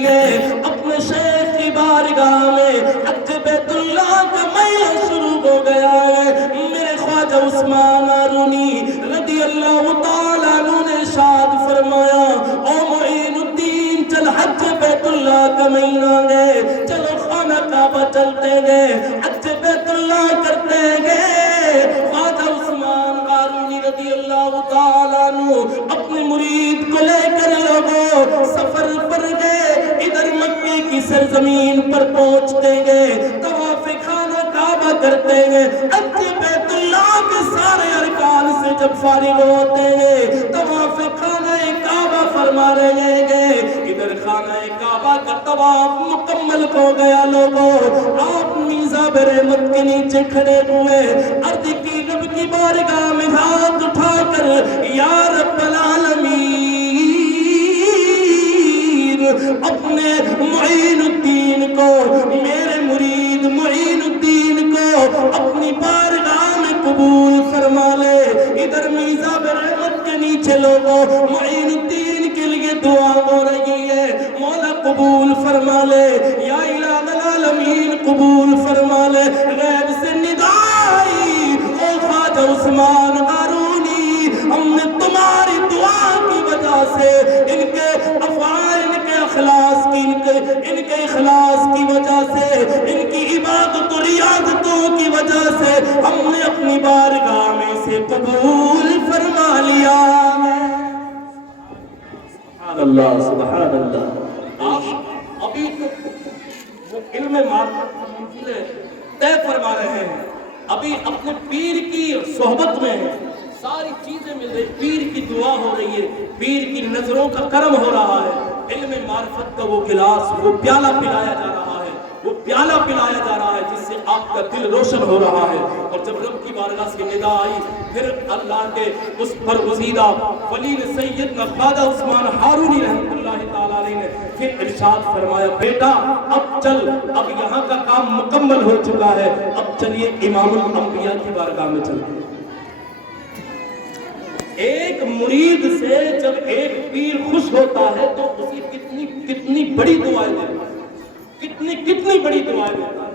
لیے اپنے شیخ کی بارگاہ میں حج بیت اللہ کا مہینہ شروع ہو گیا ہے۔ میرے خواجہ عثمان ہارونی رضی اللہ تعالیٰ عنہ نے ارشاد فرمایا، او معین الدین چل حج بیت اللہ کا مہینہ گئے، چلو خانہ کعبہ چلتے گئے، حج بیت اللہ کرتے گئے۔ خواجہ عثمان ہارونی رضی اللہ تعالیٰ عنہ اپنے مرید کو لے کر لوگوں سفر پر گئے۔ ادھر مکے کی سرزمین پر پہنچتے گئے، طواف خانہ کعبہ کرتے گئے، حج بیت اللہ کے سارے ارکان سے جب فارغ ہوتے گئے، طواف خانہ کعبہ فرما رہے گئے۔ ادھر خانہ کعبہ کا طواف مکمل ہو گیا لوگوں، آپ میزاب رحمت کے نیچے کھڑے ہوئے، عرض کی رب کی بارگاہ میں ہاتھ اٹھا کر یا رب العالمین اپنے معین الدین کو، میرے مرید معین الدین کو اپنی بارگاہ میں قبول فرما لے۔ ادھر میزاب رحمت کے نیچے لوگوں معین الدین کے لیے دعا ہو رہی ہے، مولا قبول فرما لے، یا الہ العالمین قبول فرما لے۔ غیب سے ندا آئی، او خواجہ عثمان ہارونی، ہم نے تمہاری دعا کی وجہ سے، ان کے افعال، ان کے اخلاص کی، ان کے اخلاص کی وجہ سے، ان کی عبادت و ریاضتوں کی وجہ سے ہم نے اپنی بارگاہ میں سے قبول فرما لیا۔ سبحان اللہ، سبحان اللہ۔ آپ ابھی وہ علم معرفت کی منزلیں طے فرما رہے ہیں، ابھی اپنے پیر کی صحبت میں ہیں، ساری چیزیں مل رہی، پیر کی دعا ہو رہی ہے، پیر کی نظروں کا کرم ہو رہا ہے، علم معرفت کا وہ گلاس، وہ پیالہ پلایا جا رہا ہے، وہ پیالہ پلایا جا رہا ہے جس سے آپ کا دل روشن ہو رہا ہے۔ اور جب رب کی بارگاہ سے ندا آئی، پھر اللہ کے اس پر وزیدہ ولی سیدنا خواجہ عثمان ہارونی رحمۃ اللہ تعالیٰ علیہ نے پھر ارشاد فرمایا، بیٹا اب چل، اب یہاں کا کام مکمل ہو چکا ہے، اب چلیے امام الانبیاء کی بارگاہ میں چلتے ہیں۔ ایک مرید سے جب ایک پیر خوش ہوتا ہے تو اسے کتنی بڑی دعائیں دیتا ہے، کتنی بڑی دعائیں دیتا ہے۔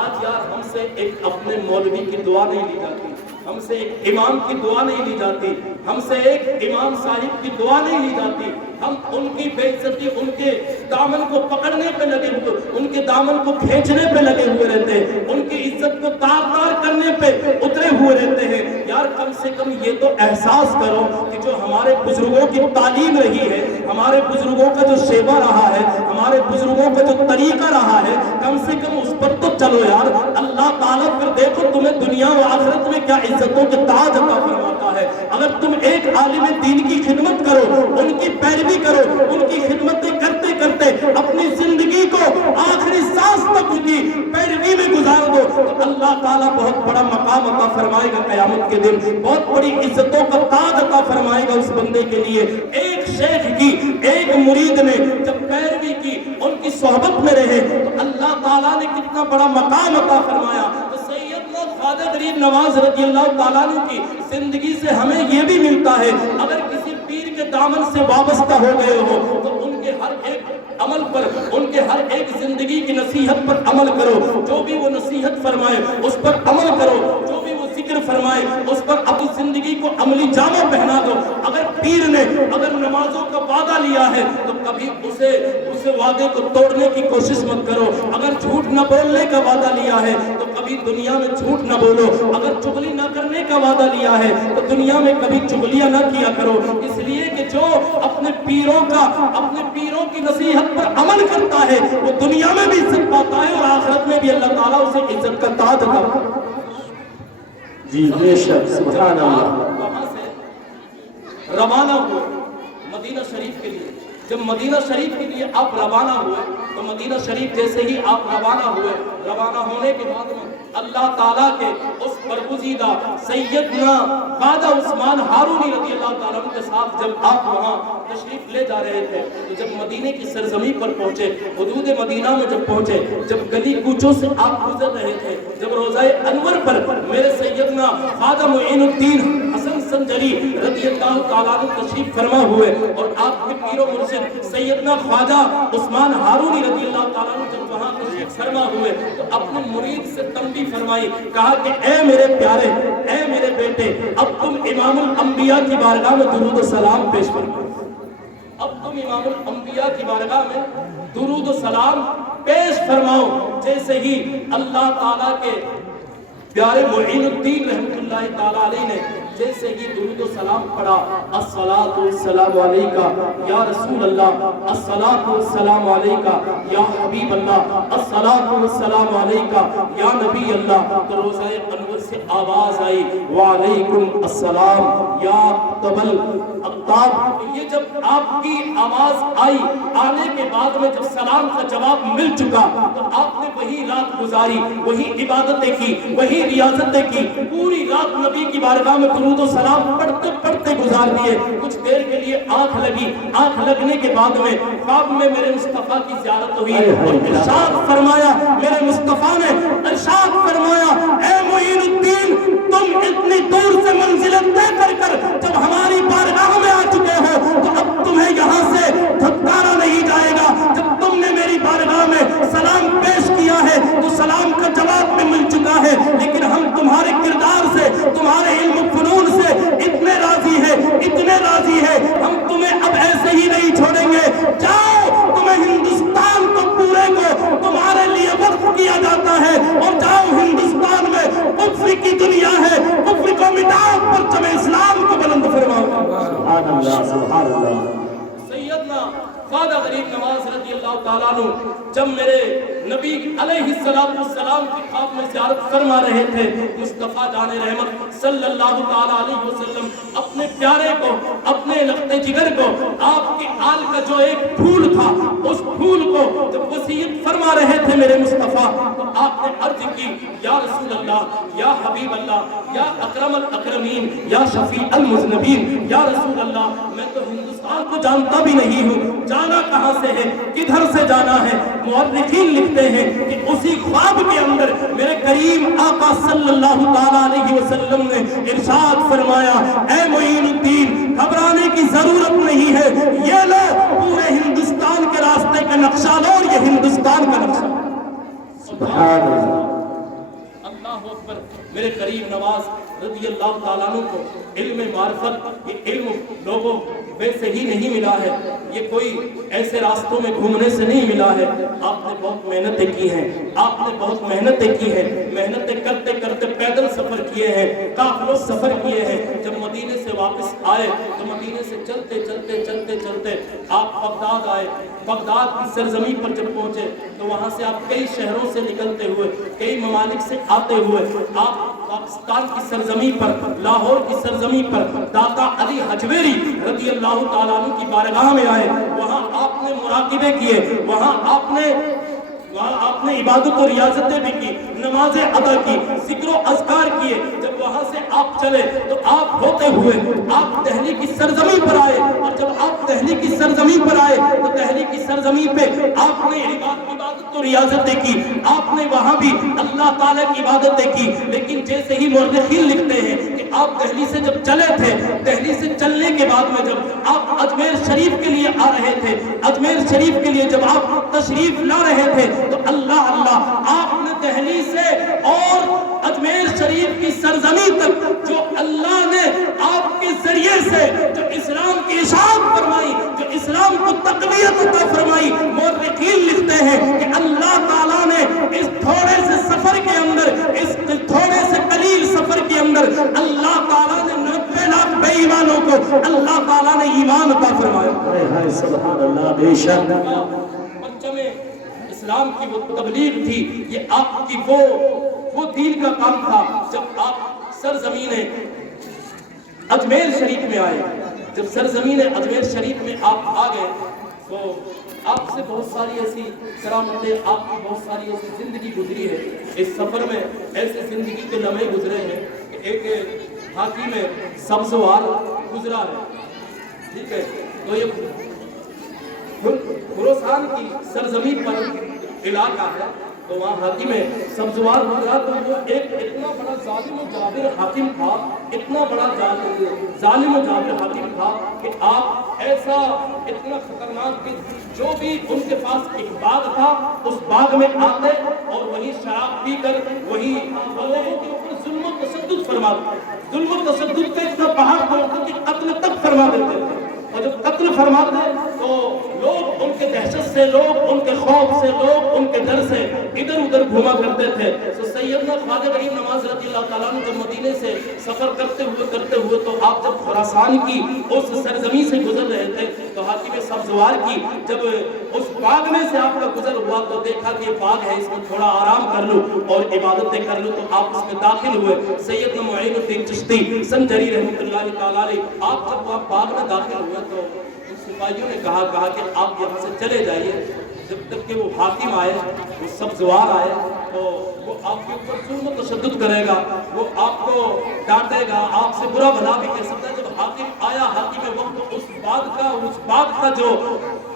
آج یار ہم سے ایک اپنے مولوی کی دعا نہیں لی جاتی، ہم سے ایک امام کی دعا نہیں لی جاتی، ہم سے ایک امام صاحب کی دعا نہیں لی جاتی، ہم ان کی بے عزتی، ان کے دامن کو پکڑنے پہ لگے ہوئے، ان کے دامن کو کھینچنے پہ لگے ہوئے رہتے ہیں، ان کی عزت کو تار کرنے پہ اترے ہوئے رہتے ہیں۔ یار کم سے کم یہ تو احساس کرو کہ جو ہمارے بزرگوں کی تعلیم رہی ہے، ہمارے بزرگوں کا جو شیوا رہا ہے، ہمارے بزرگوں کا جو طریقہ رہا ہے، کم سے کم اس پر تو چلو یار۔ اللہ تعالیٰ پھر دیکھو تمہیں دنیا و آخرت میں کیا عزتوں کے تاج عطا فرماتا ہے۔ اگر تم ایک عالم دین کی خدمت کرو، ان کی پیروی کرو، ان کی خدمتیں کرتے کرتے اپنی زندگی کو آخری سانس تک ان کی پیروی میں گزار دو، تو اللہ تعالیٰ بہت بڑا مقام عطا فرمائے گا قیامت کے دن، بہت بڑی عزتوں کا تاج عطا فرمائے گا اس بندے کے لیے۔ ایک شیخ کی، ایک مرید نے جب پیروی کی، ان کی صحبت میں رہے تو اللہ تعالیٰ نے کتنا بڑا مقام عطا فرمایا۔ تو سیدنا خواجہ غریب نواز رضی اللہ تعالیٰ عنہ کی زندگی سے ہمیں یہ بھی ملتا ہے، اگر کسی پیر کے دامن سے وابستہ ہو گئے ہو تو ان کے ہر ایک عمل پر، ان کے ہر ایک زندگی کی نصیحت پر عمل کرو، جو بھی وہ نصیحت فرمائے اس پر عمل کرو، جو بھی وہ ذکر فرمائے اس پر اپنی زندگی کو عملی جامہ پہنا دو۔ اگر پیر نے اگر نمازوں کا وعدہ لیا ہے تو کبھی اسے وعدے کو توڑنے کی کوشش مت کرو، اگر جھوٹ نہ بولنے کا وعدہ لیا ہے تو کبھی دنیا میں جھوٹ نہ بولو، اگر چغلی نہ کرنے کا وعدہ لیا ہے تو دنیا میں کبھی چغلیاں نہ کیا کرو، اس لیے کہ جو اپنے پیروں کی نصیحت پر عمل کرتا ہے وہ دنیا میں بھی عزت پاتا ہے اور آخرت میں بھی اللہ تعالیٰ اسے عزت کا تاج عطا فرماتا ہے۔ جی بے شک، سبحان اللہ۔ وہاں سے روانہ ہوئے مدینہ شریف کے لیے، جب مدینہ شریف کے لیے آپ روانہ ہوئے تو مدینہ شریف جیسے ہی آپ روانہ ہوئے، روانہ ہونے کے بعد میں اللہ تعالیٰ کے اس برگزیدہ سیدنا خواجہ عثمان ہارونی رضی اللہ تعالیٰ کے ساتھ جب آپ وہاں تشریف لے جا رہے تھے تو جب مدینے کی سرزمین پر پہنچے، حدود مدینہ میں جب پہنچے، جب گلی کوچوں سے آپ گزر رہے تھے، جب روضہ انور پر میرے سیدنا خواجہ معین الدین حسن سنجری رضی اللہ تعالیٰ تشریف فرما ہوئے اور آپ کے پیر و مرشد سیدنا خواجہ عثمان ہارونی رضی اللہ تعالیٰ جب وہاں تشریف فرما ہوئے تو اپنے مرید سے تنبیہ فرمائی، کہا کہ اے میرے پیارے، اے میرے بیٹے، اب تم امام الانبیاء کی بارگاہ میں درود و سلام پیش فرماؤ، اب تم امام الانبیاء کی بارگاہ میں درود و سلام پیش فرماؤ۔ جیسے ہی اللہ تعالیٰ کے پیارے معین الدین رحمت اللہ تعالیٰ علیہ نے جیسے ہی درود و سلام پڑھا، الصلاۃ والسلام علیکہ یا رسول اللہ، الصلاۃ والسلام علیکہ یا حبیب اللہ، الصلاۃ والسلام علیکہ یا نبی اللہ، تو روضہ انور سے آواز آئی وعلیکم السلام یا قبل اقتاب۔ یہ جب آپ کی آواز آئی، آنے کے بعد میں جب سلام کا جواب مل چکا تو آپ نے وہی رات گزاری، وہی عبادتیں کی، وہی ریاضتیں کی، پوری رات نبی کی بارگاہ میں درود و سلام پڑھتے پڑھتے گزار دیے۔ کچھ دیر کے لیے آنکھ لگی، آنکھ لگنے کے بعد میں خواب میں میرے مصطفیٰ کی زیارت ہوئی اور ارشاد فرمایا، میرے مصطفیٰ نے ارشاد فرمایا، اے معین الدین، تم اتنی دور سے منزلت طے کر کر جب ہماری بارگاہ میں آ چکے ہو تو اب تمہیں یہاں سے دھتکارا نہیں جائے گا۔ جب تم نے میری بارگاہ میں سلام پیش کیا ہے تو سلام کا جواب میں مل چکا ہے، لیکن ہم تمہارے کردار سے، تمہارے علم و فنون سے اتنے راضی ہیں، اتنے راضی ہیں، ہم تمہیں اب ایسے ہی نہیں چھوڑیں گے۔ جاؤ، تمہیں ہندوستان کو پورے کو تمہارے لیے وقف کیا جاتا ہے، اور جاؤ، ہندوستان میں کفر کی دنیا ہے، کفر کو مٹاؤ، پرچم اسلام کو بلند فرماؤ۔ سبحان اللہ، سبحان اللہ۔ سیدنا خواجہ غریب نواز رضی اللہ تعالیٰ عنہ جب میرے نبی علیہ السلام کی خواب میں زیارت فرما رہے تھے، مصطفیٰ جان رحمت صلی اللہ تعالیٰ علیہ وسلم اپنے پیارے کو، اپنے لخت جگر کو، آپ کے آل کا جو ایک پھول تھا، اس پھول کو جب وصیت فرما رہے تھے میرے مصطفیٰ، تو آپ نے عرض کی، یا رسول اللہ، یا حبیب اللہ، یا اکرم الاکرمین، یا شفیع المذنبین، یا رسول اللہ، میں تو ہندوستان کو جانتا بھی نہیں ہوں، جانا کہاں سے ہے، کدھر سے جانا ہے۔ مورخین لکھتے ہیں کہ اسی خواب کے اندر میرے کریم آقا صلی اللہ تعالیٰ علیہ وسلم نے ارشاد فرمایا، اے معین الدین، گھبرانے کی ضرورت نہیں ہے، یہ لو پورے ہندوستان کے راستے کا نقشہ لو، اور یہ ہندوستان کا نقشہ۔ سبحان اللہ، اللہ اکبر۔ میرے کریم نواز رضی اللہ تعالیٰ عنہ کو علم معرفت، یہ علم لوگوں ویسے ہی نہیں ملا ہے، یہ کوئی ایسے راستوں میں گھومنے سے نہیں ملا ہے۔ آپ نے بہت محنتیں کی ہیں، آپ نے بہت محنتیں کی ہیں، محنتیں کرتے کرتے پیدل سفر کیے ہیں، قافلوں سفر کیے ہیں۔ جب مدینے سے واپس آئے تو مدینے سے چلتے چلتے چلتے چلتے آپ بغداد آئے۔ بغداد کی سرزمین پر جب پہنچے تو وہاں سے آپ کئی شہروں سے نکلتے ہوئے، کئی ممالک سے آتے ہوئے آپ پاکستان کی سرزمین پر، لاہور کی سرزمین پر داتا علی حجویری رضی اللہ تعالیٰ عنہ کی بارگاہ میں آئے۔ وہاں آپ نے مراقبے کیے، وہاں آپ نے عبادت و ریاضتیں بھی کی، نمازیں ادا کی، ذکر و اذکار کیے۔ جب وہاں سے آپ چلے تو آپ ہوتے ہوئے آپ دہلی کی سرزمین پر آئے، اور جب آپ دہلی کی سرزمین پر آئے تو دہلی کی سرزمین پہ آپ نے عبادت و ریاضتیں کی، آپ نے وہاں بھی اللہ تعالیٰ کی عبادتیں کی۔ لیکن جیسے ہی مورخین لکھتے ہیں کہ آپ دہلی سے جب چلے تھے، دہلی سے چلنے کے بعد میں جب آپ اجمیر شریف کے لیے آ رہے تھے، اجمیر شریف کے لیے جب آپ تشریف لا رہے تھے تو اللہ اللہ، آپ نے دہلی سے اور اجمیر شریف کی سرزمین تک جو اللہ نے آپ کے ذریعے سے جو اسلام کی اشاعت فرمائی، جو اسلام کو تقویت عطا فرمائی، مورخین لکھتے ہیں کہ اللہ تعالیٰ نے اس تھوڑے سے سفر کے اندر، اس تھوڑے سے قلیل سفر کے اندر اللہ تعالیٰ نے 90 لاکھ بے ایمانوں کو اللہ تعالیٰ نے ایمان عطا فرمایا۔ سبحان اللہ، بے شک اسلام کی وہ تبلیغ تھی، یہ آپ کی وہ دین کا کام تھا۔ جب آپ سرزمین اجمیر شریف میں آئے، جب سرزمین اجمیر شریف میں آپ آ گئے تو آپ سے بہت ساری ایسی کرامتیں، آپ کی بہت ساری ایسی زندگی گزری ہے، اس سفر میں ایسے زندگی کے لمحے گزرے ہیں کہ ایک ہاتھی میں سبزوار گزرا ہے، ٹھیک ہے، تو یہ خراسان کی سرزمین پر علاقہ ہے، تو وہاں ہاتھی میں سبزوار گزرا، تو وہ ایک اتنا بڑا ظالم و جابر حاکم تھا، اتنا بڑا ظالم و جابر حاکم تھا کہ آپ ایسا اتنا خطرناک کہ جو بھی ان کے پاس ایک باغ تھا اس باغ میں آتے اور وہی شراب پی کر وہی لوگوں کے اوپر ظلم و تشدد فرماتے، ظلم و تشدد کا اتنا پہاڑ توڑتے کہ قتل تک فرما دیتے تھے، اور جب قتل فرماتے تو لوگ ان کے دہشت سے، لوگ ان کے خوف سے، لوگ ان کے ڈر سے ادھر ادھر گھوما کرتے تھے۔ تو سیدنا خواجہ غریب نواز رضی اللہ تعالیٰ عنہ جب مدینے سے سفر کرتے ہوئے تو آپ جب خراسان کی اس سرزمین سے گزر رہے تھے تو حاکم سبزوار کی جب اس باغ میں سے آپ کا گزر ہوا تو دیکھا کہ یہ باغ ہے، اس میں تھوڑا آرام کر لوں اور عبادتیں کر لوں، تو آپ اس میں داخل ہوئے۔ سیدنا معین الدین چشتی سنجری رحمۃ اللہ تعالیٰ علیہ، آپ جب باغ میں داخل ہوئے تو سپاہیوں نے کہا کہ آپ یہاں سے چلے جائیے، جب تک کہ وہ حاکم آئے، وہ سبزوار آئے تو وہ آپ کے اوپر ظلم و تشدد کرے گا، وہ آپ کو ڈانٹے گا، آپ سے برا بھلا بھی کہہ سکتا ہے۔ جب حاکم آیا، حاکم وقت اس باغ کا جو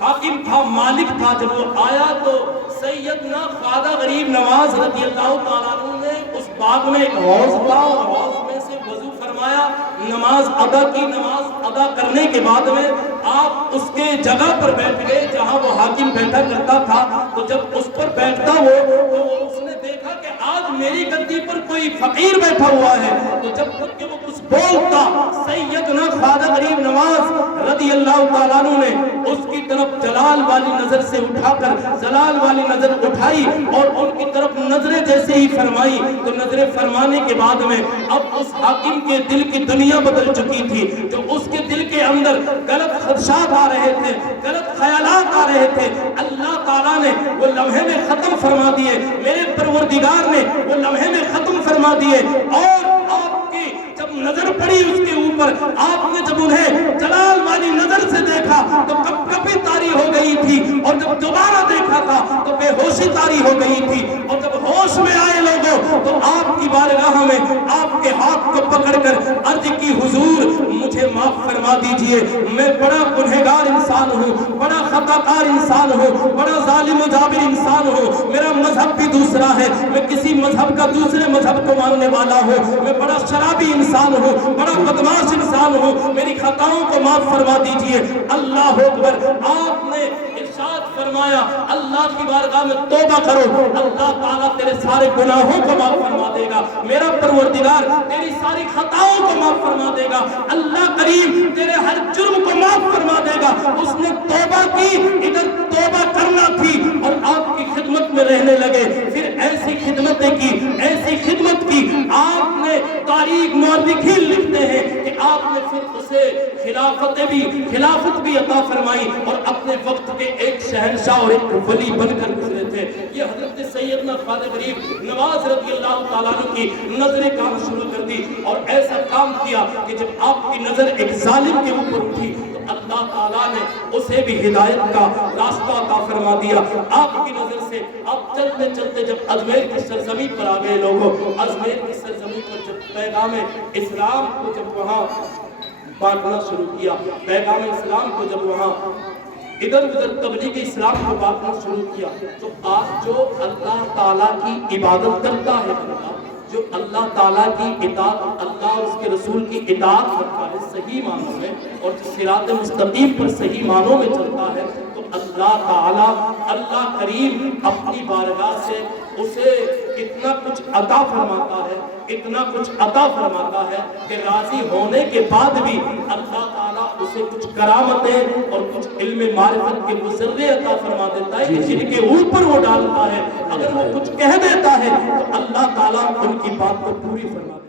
حاکم تھا، مالک تھا، جب وہ آیا تو سیدنا خواجہ غریب نواز رضی اللہ تعالیٰ عنہ نے اس باغ میں ایک حوض تھا اور حوض میں سے وضو فرمایا، نماز ادا کی، نماز ادا کرنے کے بعد میں آپ اس کے جگہ پر بیٹھ گئے جہاں وہ حاکم بیٹھا کرتا تھا، تو جب اس پر بیٹھتا وہ تو اس نے دیکھا کہ آج میری گدی پر کوئی فقیر بیٹھا ہوا ہے، تو جب تک کہ وہ کچھ بولتا سیدنا خواجہ غریب نواز رضی اللہ تعالیٰ عنہ نے اس کی طرف جلال والی نظر سے اٹھا کر جلال والی نظر اٹھائی اور ان کی طرف نظریں جیسے ہی فرمائی تو نظریں فرمانے کے بعد میں اب اس حاکم کے دل کی دنیا بدل چکی تھی، جو اس کے دل کے اندر غلط خدشات آ رہے تھے، غلط خیالات آ رہے تھے، اللہ تعالیٰ نے وہ لمحے میں ختم فرما دیے، میرے پروردگار نے وہ لمحے میں ختم فرما دیے، اور آپ کی جب نظر پڑی اس کے اوپر، آپ نے جب انہیں جلال والی نظر سے دیکھا تو کب کبھی طاری ہو گئی تھی، اور جب دوبارہ دیکھا تھا تو بے ہوشی طاری ہو گئی تھی، اور جب ہوش میں آئے لوگوں تو آپ کی بارگاہ میں آپ کے ہاتھ کو پکڑ کر عرض کی، حضور مجھے معاف فرما دیجئے، میں بڑا گنہگار انسان ہوں، بڑا خطا کار انسان ہوں، بڑا ظالم و جابر انسان ہوں، میرا مذہب بھی دوسرا ہے، میں کسی مذہب کا دوسرے مذہب کو ماننے والا ہوں، میں بڑا شرابی انسان ہوں، بڑا بدماش انسان ہوں، میری خطاؤں کو معاف فرما دیجئے۔ اللہ اکبر، آپ نے ارشاد فرمایا اللہ کی بارگاہ میں توبہ کرو، اللہ تعالیٰ تیرے سارے گناہوں کو معاف فرما دے گا، میرا پروردگار تیری ساری خطاؤں کو معاف فرما دے گا، اللہ کریم تیرے ہر جرم کو معاف فرما دے گا۔ اس نے توبہ کی، ادھر توبہ کرنا تھی اور آپ کی خدمت میں رہنے لگے، پھر ایسی خدمتیں کی، ایسی خدمت کی، آپ نے تاریخ مورخین لکھتے ہیں کہ آپ نے پھر اسے خلافت بھی عطا فرمائی اور اپنے وقت کے ایک شہنشاہ اور ایک ولی بن کر گزرے تھے۔ یہ حضرت سیدنا خواجہ غریب نواز رضی اللہ تعالیٰ عنہ کی نظریں کام شروع کر دی اور ایسا کام کیا کہ جب آپ کی نظر ایک ظالم کے اوپر اٹھی تو اللہ تعالیٰ نے اسے بھی ہدایت کا راستہ عطا فرما دیا۔ آپ کی نظر سے آپ چلتے چلتے جب اجمیر کی سرزمین پر آ گئے لوگوں، اجمیر کی سرزمین پر جب پیغام اسلام کو جب وہاں بانٹنا شروع کیا، پیغام اسلام کو جب وہاں ادھر ادھر تبلیغ اسلام کو بانٹنا شروع کیا، تو آج جو اللہ تعالیٰ کی عبادت کرتا ہے، جو اللہ تعالیٰ کی اطاعت، اللہ اور اس کے رسول کی اطاعت کرتا ہے صحیح معنوں میں، اور صراط مستقیم پر صحیح معنوں میں چلتا ہے، تو اللہ تعالیٰ، اللہ کریم اپنی بارگاہ سے اسے اتنا کچھ عطا فرماتا ہے، اتنا کچھ عطا فرماتا ہے کہ راضی ہونے کے بعد بھی اللہ تعالیٰ اسے کچھ کرامتیں اور کچھ علم معرفت کے ذرے عطا فرما دیتا ہے کہ جن کے اوپر وہ ڈالتا ہے، اگر وہ کچھ کہہ دیتا ہے تو اللہ تعالیٰ ان کی بات کو پوری فرماتا ہے۔